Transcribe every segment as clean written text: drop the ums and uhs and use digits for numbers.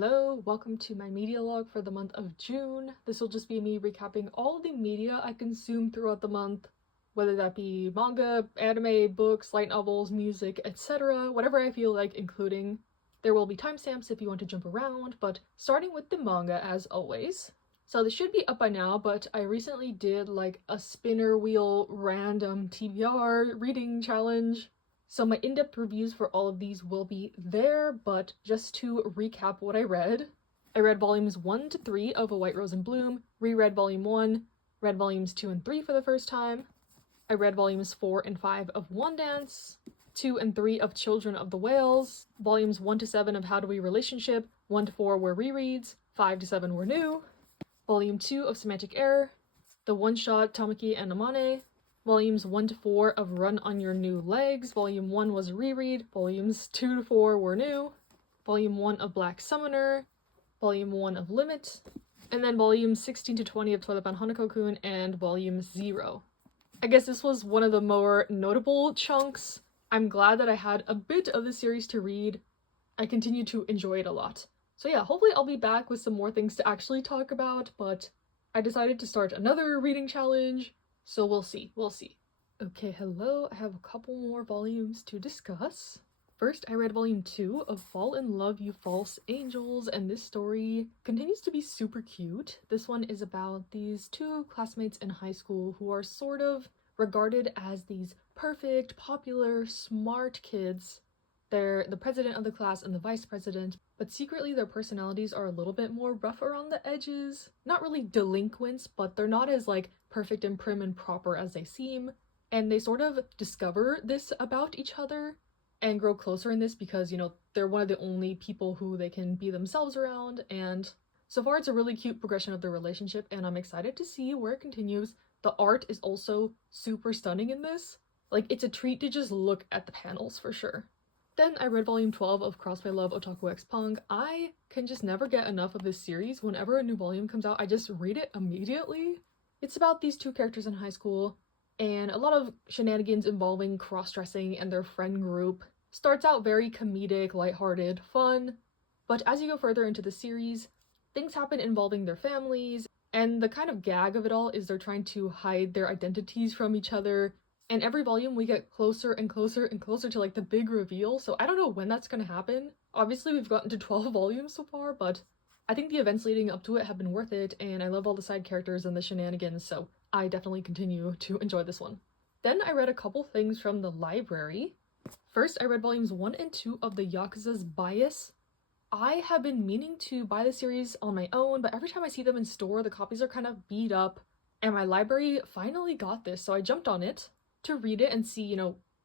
Hello, welcome to my media log for the month of June. This will just be me recapping all the media I consumed throughout the month, whether that be manga, anime, books, light novels, music, etc., whatever I feel like including. There will be timestamps if you want to jump around, but starting with the manga as always. So this should be up by now, but I recently did like a spinner wheel random TBR reading challenge. So my in-depth reviews for all of these will be there, but just to recap what I read volumes 1 to 3 of A White Rose in Bloom, reread volume 1, read volumes 2 and 3 for the first time. I read volumes 4 and 5 of One Dance, 2 and 3 of Children of the Whales, volumes 1 to 7 of How Do We Relationship, 1 to 4 were rereads, 5 to 7 were new, volume 2 of Semantic Error, the one-shot Tamaki and Amane, volumes 1 to 4 of Run on Your New Legs, volume 1 was a reread, volumes 2 to 4 were new, volume 1 of Black Summoner, volume 1 of Limit, and then volumes 16 to 20 of Toilet Bound Hanako-kun and volume 0. I guess this was one of the more notable chunks. I'm glad that I had a bit of the series to read. I continue to enjoy it a lot. So yeah, hopefully I'll be back with some more things to actually talk about, but I decided to start another reading challenge. So we'll see. Okay, hello. I have a couple more volumes to discuss. First, I read volume 2 of Fall in Love, You False Angels, and this story continues to be super cute. This one is about these two classmates in high school who are sort of regarded as these perfect, popular, smart kids. They're the president of the class and the vice president, but secretly their personalities are a little bit more rough around the edges. Not really delinquents, but they're not as like perfect and prim and proper as they seem. And they sort of discover this about each other and grow closer in this because, they're one of the only people who they can be themselves around. And so far it's a really cute progression of their relationship and I'm excited to see where it continues. The art is also super stunning in this. Like, it's a treat to just look at the panels for sure. Then I read volume 12 of Crossplay Love Otaku X Punk. I can just never get enough of this series. Whenever a new volume comes out, I just read it immediately. It's about these two characters in high school, and a lot of shenanigans involving cross-dressing and their friend group. Starts out very comedic, lighthearted, fun, but as you go further into the series, things happen involving their families, and the kind of gag of it all is they're trying to hide their identities from each other. And every volume we get closer and closer and closer to like the big reveal, so I don't know when that's gonna happen. Obviously we've gotten to 12 volumes so far, but I think the events leading up to it have been worth it, and I love all the side characters and the shenanigans, so I definitely continue to enjoy this one. Then I read a couple things from the library. First, I read volumes 1 and 2 of the Yakuza's Bias. I have been meaning to buy the series on my own, but every time I see them in store, the copies are kind of beat up, and my library finally got this, so I jumped on it to read it and see,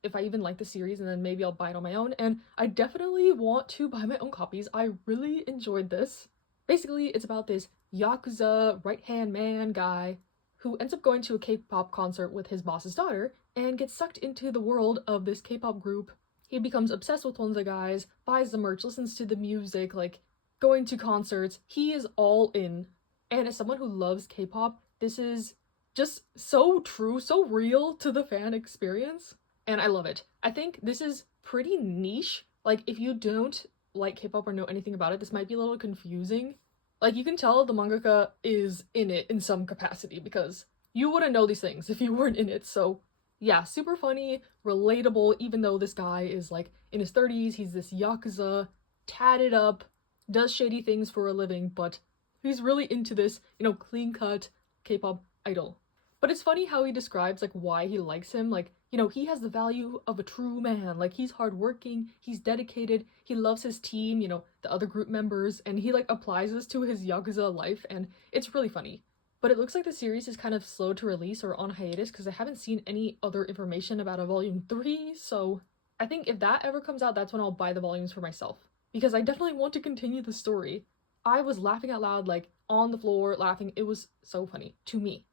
if I even like the series, and then maybe I'll buy it on my own, and I definitely want to buy my own copies. I really enjoyed this. Basically, it's about this Yakuza right-hand man guy who ends up going to a K-pop concert with his boss's daughter and gets sucked into the world of this K-pop group. He becomes obsessed with one of the guys, buys the merch, listens to the music, like going to concerts. He is all in. And as someone who loves K-pop, this is just so true, so real to the fan experience, and I love it. I think this is pretty niche. Like, if you don't like K-pop or know anything about it, this might be a little confusing. Like, you can tell the mangaka is in it in some capacity because you wouldn't know these things if you weren't in it. So yeah, super funny, relatable, even though this guy is like in his 30s, he's this Yakuza, tatted up, does shady things for a living, but he's really into this, clean-cut K-pop idol. But it's funny how he describes like why he likes him. Like, he has the value of a true man. Like, he's hardworking, he's dedicated, he loves his team, the other group members, and he like applies this to his Yakuza life, and it's really funny. But it looks like the series is kind of slow to release or on hiatus because I haven't seen any other information about a volume 3, so I think if that ever comes out, that's when I'll buy the volumes for myself. Because I definitely want to continue the story. I was laughing out loud, like on the floor, laughing. It was so funny. To me.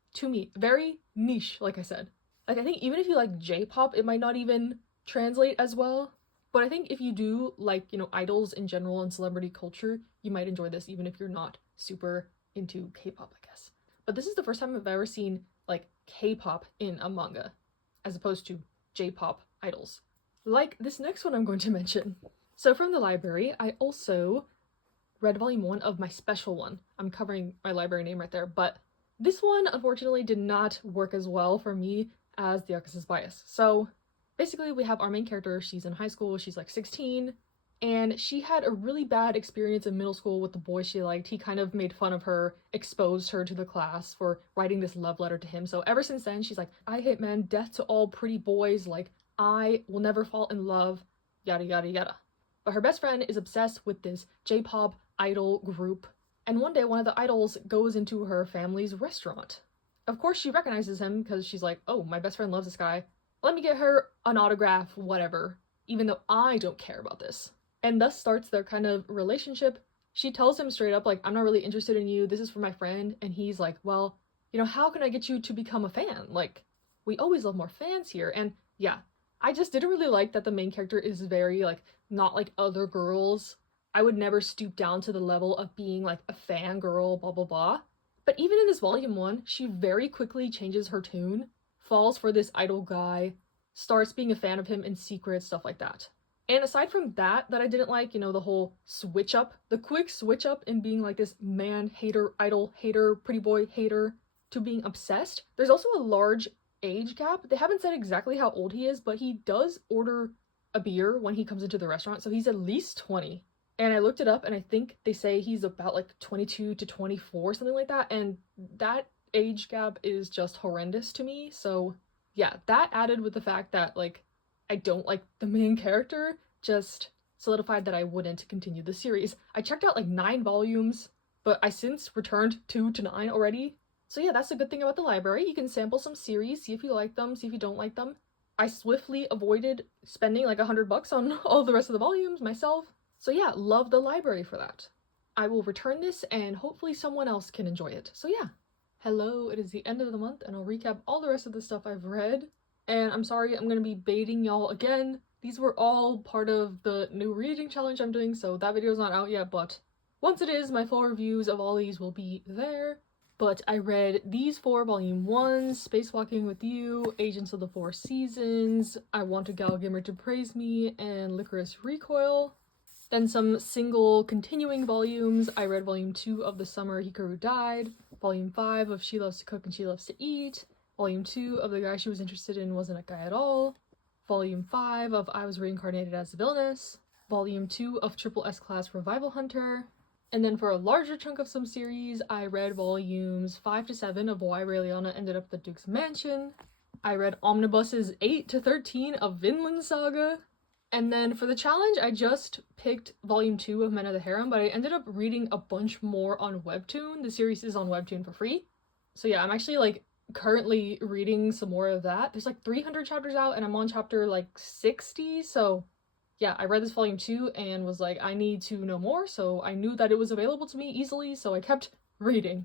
Very niche, like I said. Like, I think even if you like J-pop, it might not even translate as well. But I think if you do like, idols in general and celebrity culture, you might enjoy this even if you're not super into K-pop, I guess. But this is the first time I've ever seen like K-pop in a manga, as opposed to J-pop idols. Like this next one I'm going to mention. So from the library, I also read volume 1 of my special one. I'm covering my library name right there, but this one unfortunately did not work as well for me as The Yakuza's Bias. So basically we have our main character, she's in high school, she's like 16, and she had a really bad experience in middle school with the boy she liked. He kind of made fun of her, exposed her to the class for writing this love letter to him. So ever since then, she's like, I hate men, death to all pretty boys, like, I will never fall in love, yada yada yada. But her best friend is obsessed with this J-pop idol group, and one day one of the idols goes into her family's restaurant. Of course she recognizes him because she's like, oh, my best friend loves this guy. Let me get her an autograph, whatever, even though I don't care about this. And thus starts their kind of relationship. She tells him straight up, like, I'm not really interested in you, this is for my friend. And he's like, well, you know, how can I get you to become a fan? Like, we always love more fans here. And yeah, I just didn't really like that the main character is very, like, not like other girls. I would never stoop down to the level of being, like, a fangirl, blah, blah, blah. But even in this volume 1, she very quickly changes her tune, falls for this idol guy, starts being a fan of him in secret, stuff like that. And aside from that I didn't like, you know, the whole switch up, the quick switch up in being like this man hater, idol hater, pretty boy hater, to being obsessed. There's also a large age gap. They haven't said exactly how old he is, but he does order a beer when he comes into the restaurant, so he's at least 20. And I looked it up, and I think they say he's about like 22 to 24, something like that, and that age gap is just horrendous to me. So yeah, that added with the fact that, like, I don't like the main character, just solidified that I wouldn't continue the series. I checked out like 9 volumes, but I since returned 2 to 9 already. So yeah, that's the good thing about the library. You can sample some series, see if you like them, see if you don't like them. I swiftly avoided spending like $100 on all the rest of the volumes myself. So yeah, love the library for that. I will return this and hopefully someone else can enjoy it. So yeah. Hello, it is the end of the month and I'll recap all the rest of the stuff I've read. And I'm sorry, I'm gonna be baiting y'all again. These were all part of the new reading challenge I'm doing, so that video's not out yet, but once it is, my full reviews of all these will be there. But I read these 4 volume 1s, Spacewalking with You, Agents of the Four Seasons, I Want a Gal Gamer to Praise Me, and Licorice Recoil. Then some single continuing volumes. I read volume 2 of The Summer Hikaru Died, volume 5 of She Loves to Cook and She Loves to Eat, volume 2 of The Guy She Was Interested in Wasn't a Guy at All, volume 5 of I Was Reincarnated as a Villainess, volume 2 of Triple S Class Revival Hunter, and then for a larger chunk of some series, I read volumes 5 to 7 of Why Raeliana Ended Up at the Duke's Mansion. I read omnibuses 8 to 13 of Vinland Saga. And then for the challenge, I just picked volume 2 of Men of the Harem, but I ended up reading a bunch more on Webtoon. The series is on Webtoon for free. So yeah, I'm actually like currently reading some more of that. There's like 300 chapters out and I'm on chapter like 60, so yeah, I read this volume 2 and was like, I need to know more, so I knew that it was available to me easily, so I kept reading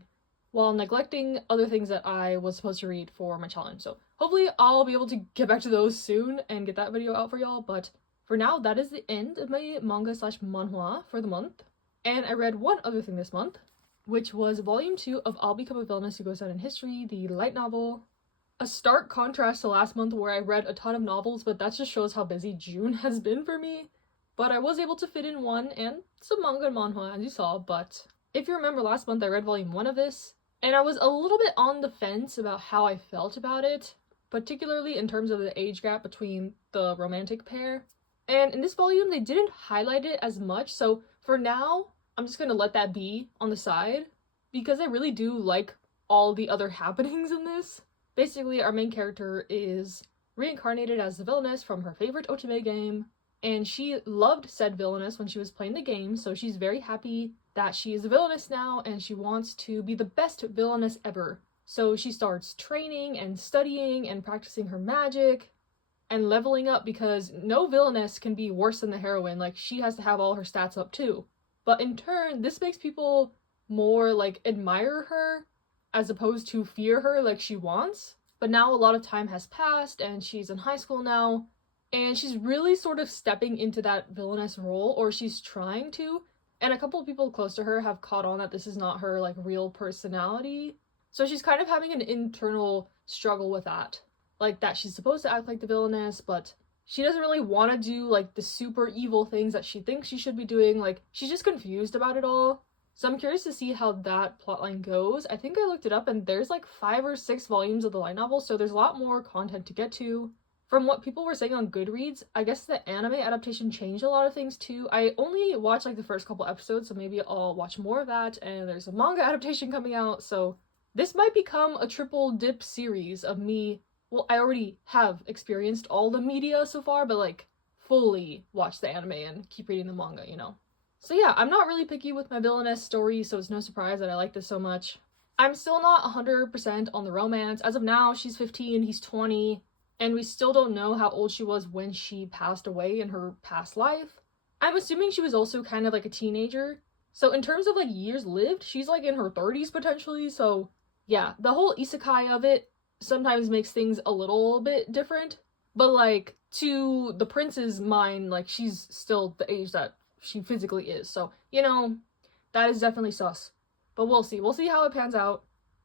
while neglecting other things that I was supposed to read for my challenge. So hopefully I'll be able to get back to those soon and get that video out for y'all, but for now, that is the end of my manga/manhwa for the month. And I read one other thing this month, which was volume 2 of I'll Become a Villainess Who Goes Down in History, the light novel. A stark contrast to last month where I read a ton of novels, but that just shows how busy June has been for me. But I was able to fit in one and some manga and manhwa, as you saw, but if you remember last month I read volume 1 of this, and I was a little bit on the fence about how I felt about it, particularly in terms of the age gap between the romantic pair. And in this volume, they didn't highlight it as much, so for now, I'm just gonna let that be on the side, because I really do like all the other happenings in this. Basically, our main character is reincarnated as the villainess from her favorite otome game, and she loved said villainess when she was playing the game, so she's very happy that she is a villainess now, and she wants to be the best villainess ever. So she starts training and studying and practicing her magic, and leveling up because no villainess can be worse than the heroine, like she has to have all her stats up too. But in turn, this makes people more like admire her as opposed to fear her like she wants. But now a lot of time has passed and she's in high school now, and she's really sort of stepping into that villainess role, or she's trying to, and a couple of people close to her have caught on that this is not her like real personality. So she's kind of having an internal struggle with that. Like that she's supposed to act like the villainess, but she doesn't really want to do like the super evil things that she thinks she should be doing. Like, she's just confused about it all. So I'm curious to see how that plotline goes. I think I looked it up and there's like 5 or 6 volumes of the light novel, so there's a lot more content to get to. From what people were saying on Goodreads, I guess the anime adaptation changed a lot of things too. I only watched like the first couple episodes, so maybe I'll watch more of that, and there's a manga adaptation coming out, so this might become a triple dip series of me. Well, I already have experienced all the media so far, but like fully watch the anime and keep reading the manga, you know? So yeah, I'm not really picky with my villainess story, so it's no surprise that I like this so much. I'm still not 100% on the romance. As of now, she's 15, he's 20, and we still don't know how old she was when she passed away in her past life. I'm assuming she was also kind of like a teenager. So in terms of like years lived, she's like in her 30s potentially, so yeah, the whole isekai of it sometimes makes things a little bit different, but like to the prince's mind, like she's still the age that she physically is, so you know, that is definitely sus. But we'll see how it pans out.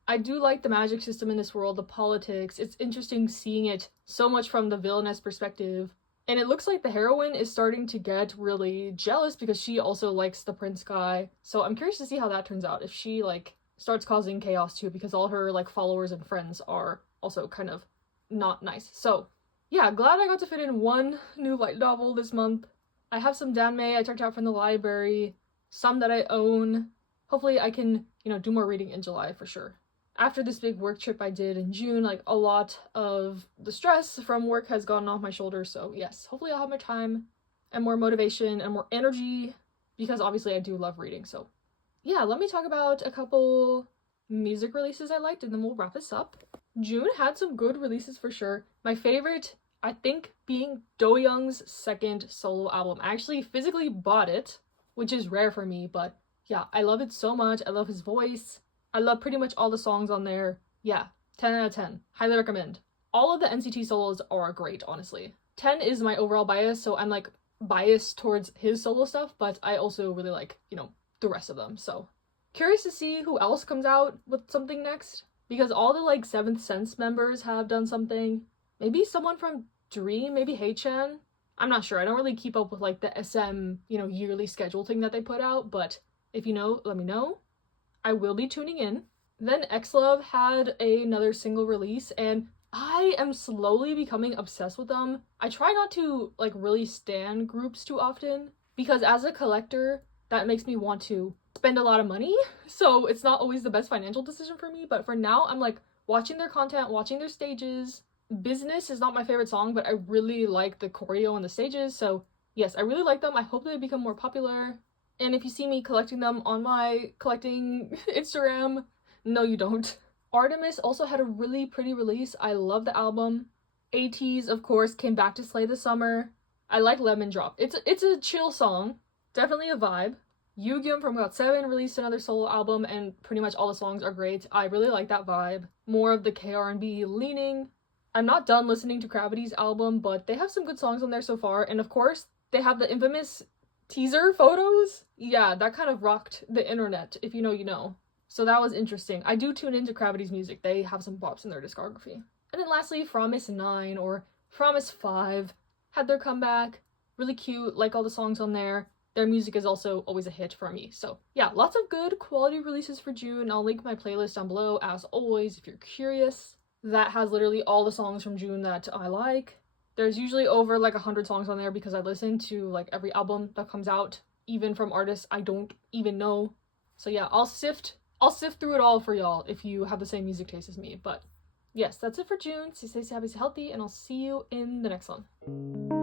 I do like the magic system in this world, the politics. It's interesting seeing it so much from the villainess perspective, and it looks like the heroine is starting to get really jealous because she also likes the prince guy, so I'm curious to see how that turns out, if she like starts causing chaos too, because all her like followers and friends are also kind of not nice. So yeah, glad I got to fit in one new light novel this month. I have some danmei I checked out from the library, some that I own. Hopefully I can, you know, do more reading in July for sure. After this big work trip I did in June, like a lot of the stress from work has gotten off my shoulders, so yes, hopefully I'll have more time and more motivation and more energy, because obviously I do love reading. So yeah, let me talk about a couple music releases I liked and then we'll wrap this up. June had some good releases for sure. My favorite, I think, being Do Young's second solo album. I actually physically bought it, which is rare for me, but yeah, I love it so much. I love his voice. I love pretty much all the songs on there. Yeah, 10 out of 10. Highly recommend. All of the NCT solos are great, honestly. 10 is my overall bias, so I'm like biased towards his solo stuff, but I also really like, you know, the rest of them, so curious to see who else comes out with something next, because all the like 7th Sense members have done something. Maybe someone from Dream, maybe Haechan. I'm not sure. I don't really keep up with like the SM, you know, yearly schedule thing that they put out, but if you know, let me know. I will be tuning in. Then XLove had another single release, and I am slowly becoming obsessed with them. I try not to like really stan groups too often, because as a collector, that makes me want to spend a lot of money, so it's not always the best financial decision for me. But for now, I'm like watching their content, watching their stages. Business is not my favorite song, but I really like the choreo and the stages, so yes, I really like them. I hope they become more popular. And if you see me collecting them on my collecting Instagram, no you don't. Artemis also had a really pretty release. I love the album. ATEEZ, of course, came back to slay the summer. I like Lemon Drop. It's a chill song. Definitely a vibe. Yugyeom from GOT7 released another solo album, and pretty much all the songs are great. I really like that vibe. More of the KR&B leaning. I'm not done listening to Gravity's album, but they have some good songs on there so far, and of course, they have the infamous teaser photos. Yeah, that kind of rocked the internet, if you know, you know. So that was interesting. I do tune into Gravity's music. They have some bops in their discography. And then lastly, Promise 9 or Promise 5 had their comeback. Really cute, like all the songs on there. Their music is also always a hit for me. So yeah, lots of good quality releases for June. I'll link my playlist down below as always if you're curious. That has literally all the songs from June that I like. There's usually over like 100 songs on there because I listen to like every album that comes out, even from artists I don't even know. So yeah, I'll sift through it all for y'all if you have the same music taste as me. But yes, that's it for June. Stay safe, happy, healthy, and I'll see you in the next one.